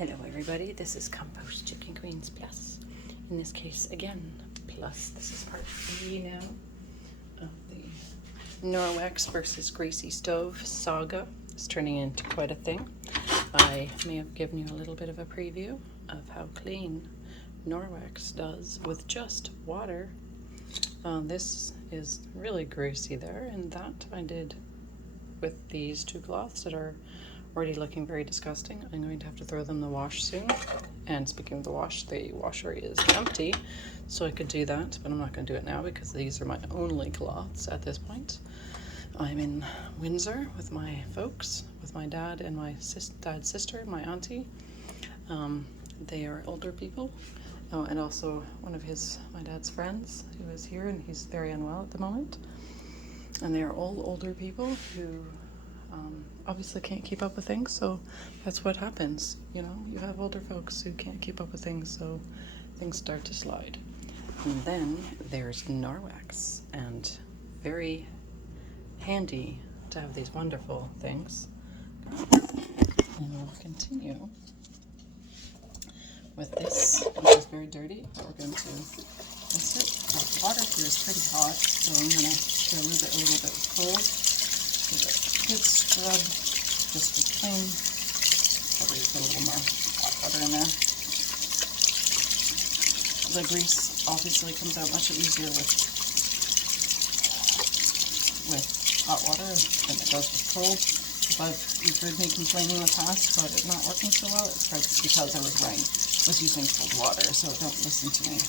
Hello everybody, this is Compost Chicken Queens Plus. In this case, again, plus. This is part 3 now of the Norwex versus Greasy stove saga. It's turning into quite a thing. I may have given you a little bit of a preview of how clean Norwex does with just water. This is really greasy there, and that I did with these two cloths that are already looking very disgusting. I'm going to have to throw them in the wash soon. And speaking of the washer is empty, so I could do that, but I'm not going to do it now because these are my only cloths at this point. I'm in Windsor with my folks, with my dad and my dad's sister, my auntie. They are older people. Oh, and also one of my dad's friends who is here, and he's very unwell at the moment. And they are all older people who obviously can't keep up with things, so that's what happens. You know, you have older folks who can't keep up with things, so things start to slide. And then there's Norwex, and very handy to have these wonderful things. And we'll continue with this, which is very dirty, but we're going to rinse it. The water here is pretty hot, so I'm going to dilute it a little bit with cold. Give it a good scrub just to clean. Probably put a little more hot water in there. The grease obviously comes out much easier with hot water than it does with cold. If you've heard me complaining in the past about it not working so well, it's because I was using cold water, so don't listen to me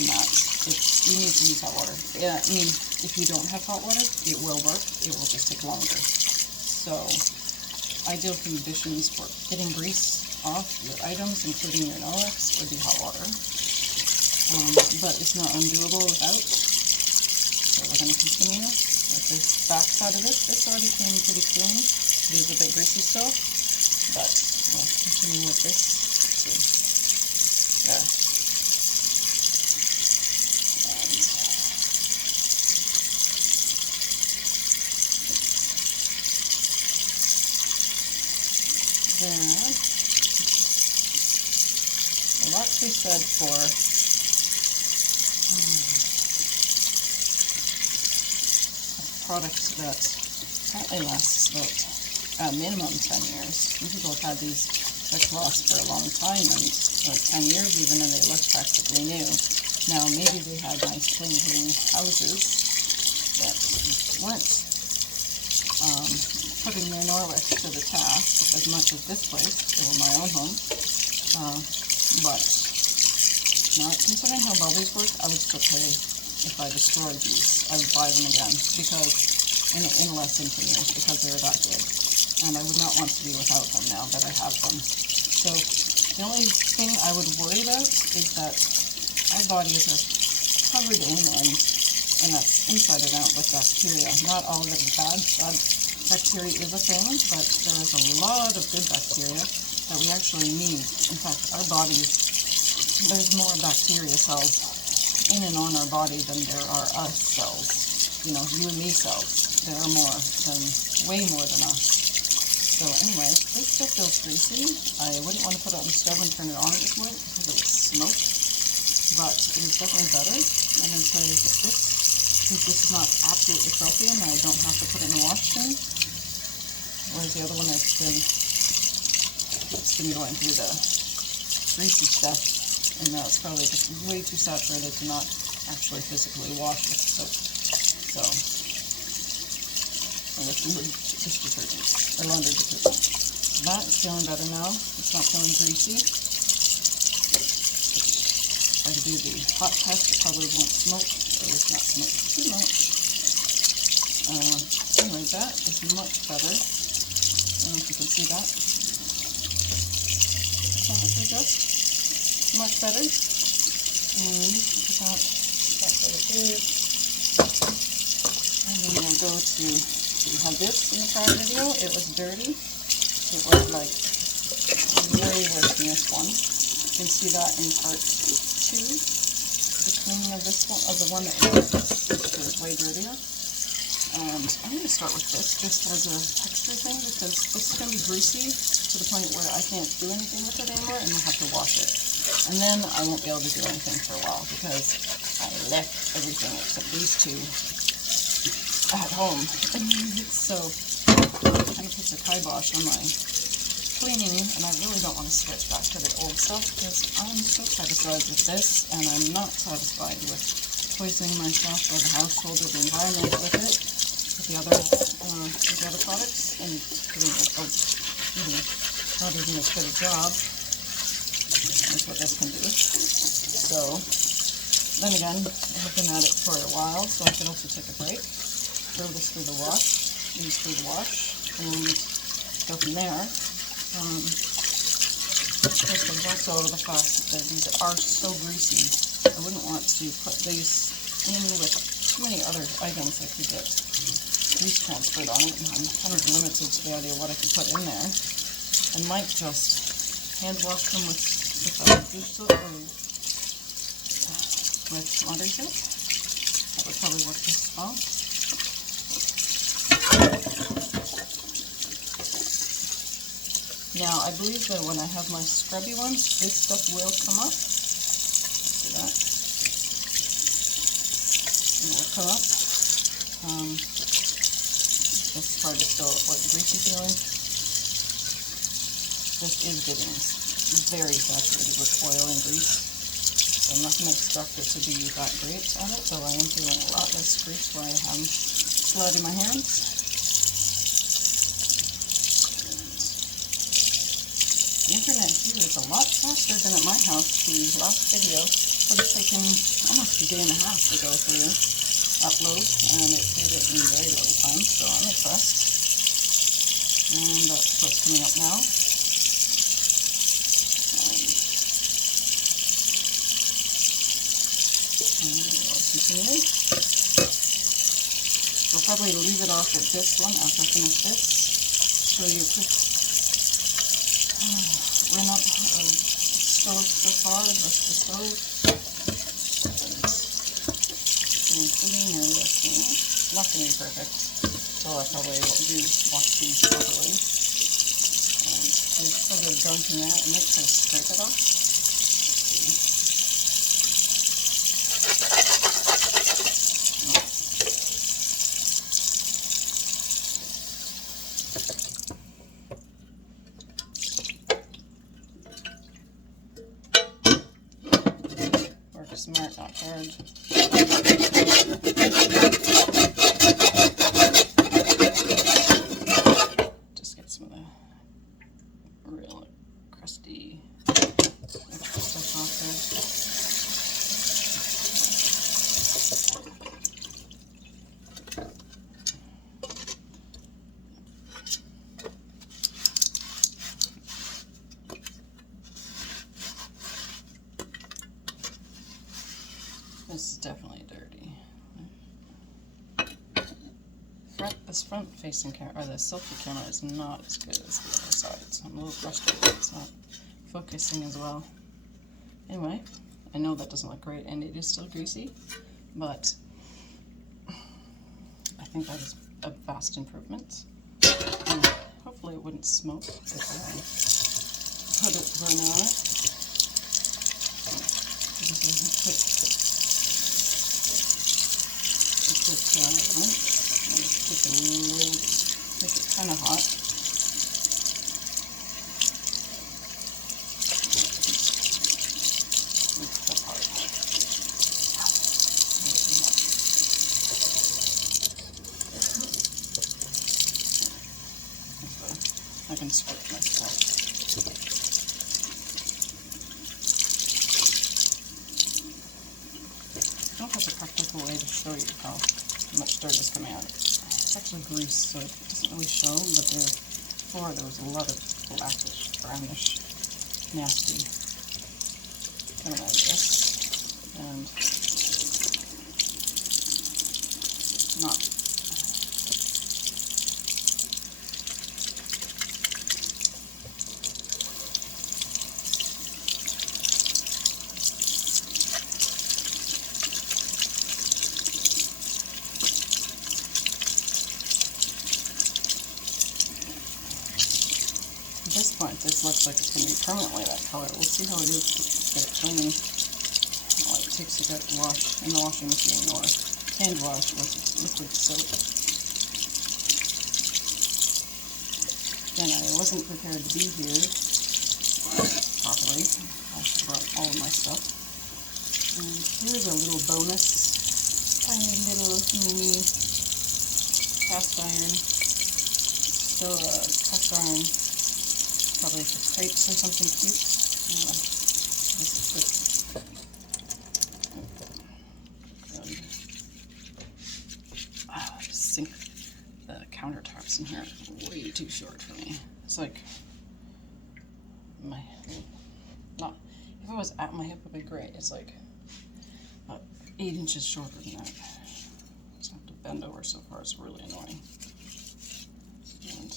on that. You need to use hot water. Yeah, I mean, if you don't have hot water, it will work. It will just take longer. So, ideal conditions for getting grease off your items, including your Norwex, would be hot water. But it's not undoable without. So we're going to continue with this back side of this. This already came pretty clean. It is a bit greasy still, but we'll continue with this. There. A lot to be said for a product that apparently lasts about a minimum 10 years. Some people have had these cloths for a long time, and like 10 years even, and they look practically new. Now maybe they had nice clean houses that weren't putting their Norwex to the task as much as this place. They were my own home. But now, considering how well these work, I would still pay if I destroyed these. I would buy them again because in less than 10 years because they're that good. And I would not want to be without them now that I have them. So the only thing I would worry about is that our bodies are covered in, and that's inside and out with bacteria. Not all of it is bad. Bacteria is a thing, but there is a lot of good bacteria that we actually need. In fact, our bodies, there's more bacteria cells in and on our body than there are us cells. You know, you and me cells. There are way more than us. So anyway, this still feels greasy. I wouldn't want to put it on the stove and turn it on at this point because it would smoke. But it is definitely better. I'm going to tell you that since this is not absolutely filthy and I don't have to put it in the wash bin, whereas the other one it's been going through the greasy stuff, and now it's probably just way too saturated to not actually physically wash with soap. So, or with dish detergent, or laundry detergent. That is feeling better now. It's not feeling greasy. If I could do the hot test, it probably won't smoke, or at least not smoke too much. Anyway, that is much better. I don't know if you can see that. Just much better. And that's really good. And then we'll go to, we had this in the prior video. It was dirty. It was like way worse than this one. You can see that in part 2. The cleaning of this one, of the one that was way dirtier. And I'm going to start with this just as a texture thing because this is going to be greasy to the point where I can't do anything with it anymore and I'll have to wash it. And then I won't be able to do anything for a while because I left everything except these two at home. So I'm going to put the kibosh on my cleaning, and I really don't want to switch back to the old stuff because I'm so satisfied with this, and I'm not satisfied with poisoning myself or the household or the environment with it, with the other products, and doing not even as good a job as what this can do. So then again, I've been at it for a while, so I could also take a break, throw this through the wash, these through the wash, and go from there. There's also the fact that these are so greasy. I wouldn't want to put these in with too many other items that could get grease transferred on it. I'm kind of limited to the idea of what I could put in there. I might just hand wash them with dish soap or with laundry soap. That would probably work just well. Now, I believe that when I have my scrubby ones, this stuff will come up. See that? It will come up. This part is still greasy feeling. This is getting very saturated with oil and grease. So I'm not going to expect it to be that great at it, though I am feeling a lot less grease where I have blood in my hands. The internet here is a lot faster than at my house. The last video would have taken almost a day and a half to go through, upload, and it did it in very little time, so I'm impressed. And that's what's coming up now. And we'll continue. We'll probably leave it off at this one after I finish this. Show you a quick run up of stove so far, the rest of the stove. Getting clean and looking. Not going to be perfect, so I probably will wash these properly. And there's a little bit of gunk in there. I might try to scrape it off. Smart, not hard. Just get some of the real crusty extra stuff off there. This is definitely dirty. This front facing camera, or the selfie camera, is not as good as the other side, so I'm a little frustrated it's not focusing as well. Anyway, I know that doesn't look great and it is still greasy, but I think that is a vast improvement. And hopefully it wouldn't smoke if I put it burner on it. This is a quick rinse. Make it kind of hot. I can scratch myself. I don't know if there's a practical way to show you how much dirt is coming out. It's actually grease, so it doesn't really show, but before there was a lot of blackish, brownish, nasty coming out of this. And not at this point, this looks like it's going to be permanently that color. We'll see how it is to get it cleaning. How it takes to get washed in the washing machine or hand wash with liquid soap. Again, I wasn't prepared to be here properly. I should have brought all of my stuff. And here's a little bonus. Tiny little mini cast iron. Still a cast iron, probably for crepes or something cute. This is quick. Sink the countertops in here way too short for me. It's like not, if it was at my hip it would be great. It's like about 8 inches shorter than that. So I have to bend over so far, it's really annoying. And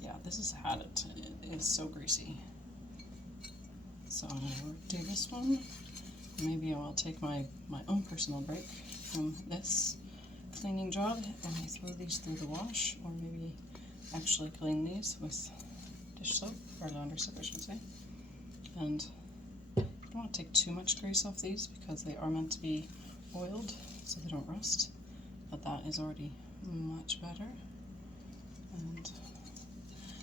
yeah, this has had it. It is so greasy. So I'm gonna do this one. Maybe I will take my own personal break from this cleaning job and I throw these through the wash, or maybe actually clean these with dish soap, or laundry soap I should say. And I don't want to take too much grease off these because they are meant to be oiled so they don't rust, but that is already much better. And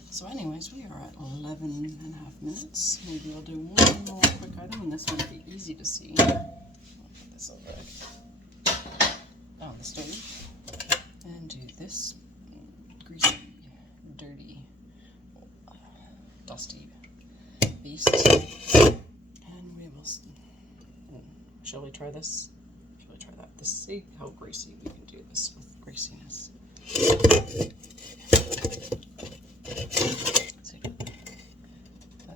so anyways, we are at 11.5 minutes. Maybe I'll do one more quick item, and this one will be easy to see. I'll put this over on the stove and do this greasy, dirty, dusty beast. And we will, shall we try this? Shall we try that? See how greasy we can do this with greasiness.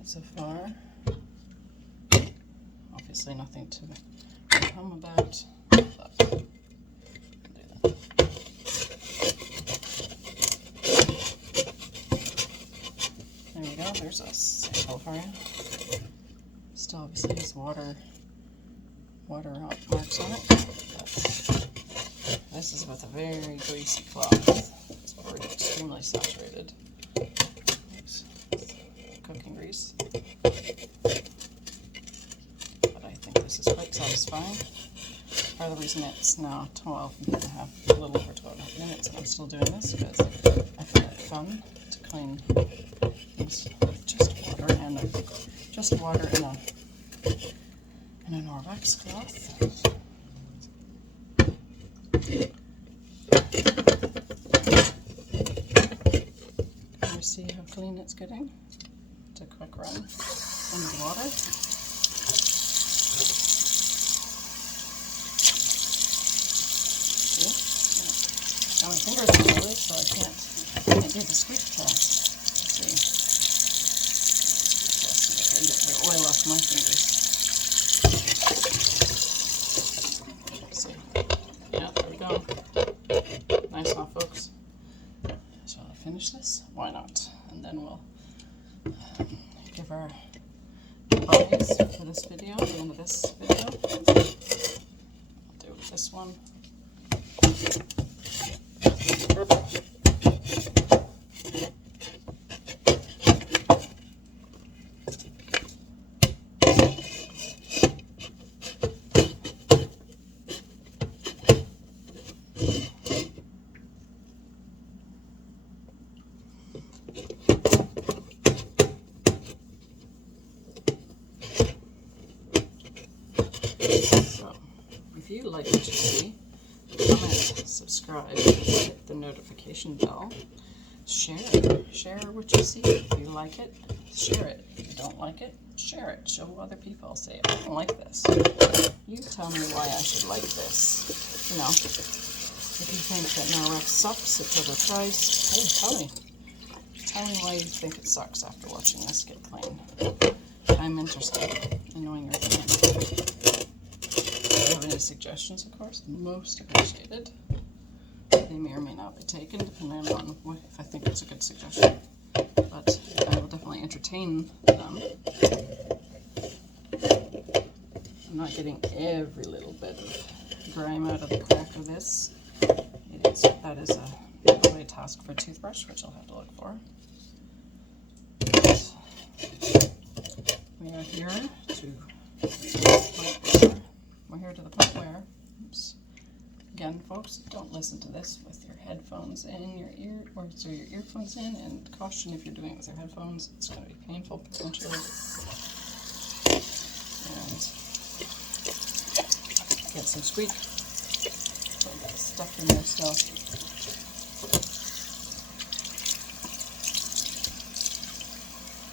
So far, obviously nothing to hum about. There we go, there's a sample for you. Still obviously has water marks on it, but this is with a very greasy cloth. It's already extremely saturated. Cooking grease, but I think this is quite satisfying. Part of the reason it's now 12.5, a little over 12.5 minutes, and I'm still doing this because I find it fun to clean things with just water in a Norwex cloth. Can you see how clean it's getting? A quick run under the water. See? Yeah. Now my fingers are oily, so I can't do the squeak test. Let's see. Let's see if I can get the oil off my fingers. Let's see. Yeah, there we go. Nice now, folks. Shall I finish this? Why not? And then we'll give our goodbyes for this video, at the end of this video. I'll do this one. If you like what you see, comment, subscribe, hit the notification bell, share what you see. If you like it, share it. If you don't like it, share it. Show other people. Say, I don't like this. You tell me why I should like this. You know, if you think that Norwex sucks, it's overpriced, hey, tell me. Tell me why you think it sucks after watching this get cleaned. I'm interested in knowing your opinion. If you have any suggestions, of course, most appreciated. They may or may not be taken, depending on if I think it's a good suggestion. But I will definitely entertain them. I'm not getting every little bit of grime out of the crack of this. That is probably a task for a toothbrush, which I'll have to look for. We are here to the point where, oops. Again, folks, don't listen to this with your headphones in your ear, or so your earphones in, and caution if you're doing it with your headphones, it's going to be painful potentially. And get some squeak. So I'll get the stuff in there still.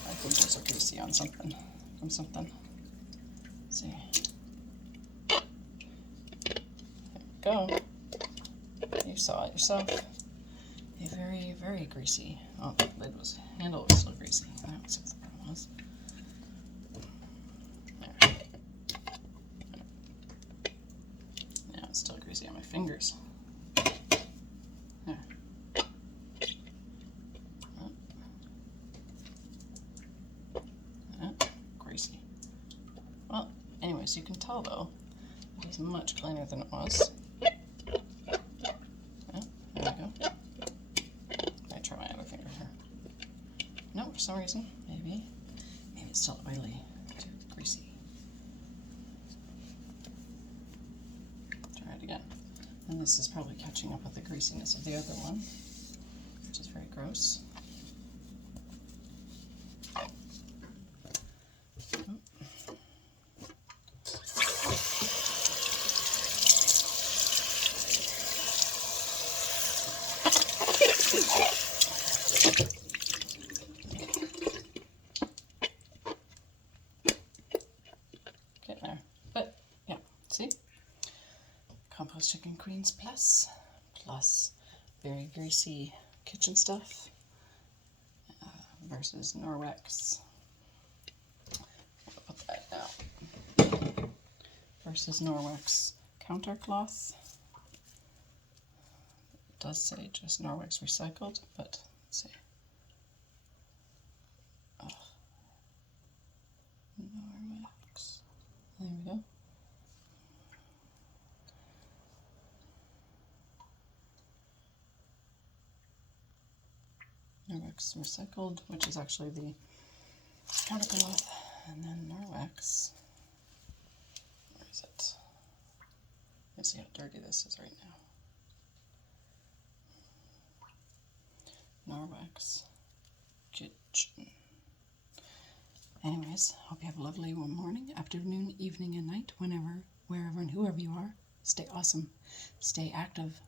I think there's a greasy on something, from something. Let's see. Go. You saw it yourself. A very, very greasy. Oh, the handle was still greasy. That was what the problem was. There. Now it's still greasy on my fingers. There. Greasy. Well, anyways, you can tell though, it is much cleaner than it was. No, for some reason, maybe it's still oily, too greasy. Try it again. And this is probably catching up with the greasiness of the other one, which is very gross. Get there. But yeah, see? Compost chicken greens plus very greasy kitchen stuff versus Norwex. I'll put that down. Versus Norwex counter cloth. It does say just Norwex recycled, but let's see. Oh. Norwex. There we go. Norwex recycled, which is actually the counter cloth, and then Norwex. Where is it? Let's see how dirty this is right now. Norwex kitchen. Anyways, hope you have a lovely morning, afternoon, evening, and night, whenever, wherever, and whoever you are. Stay awesome. Stay active.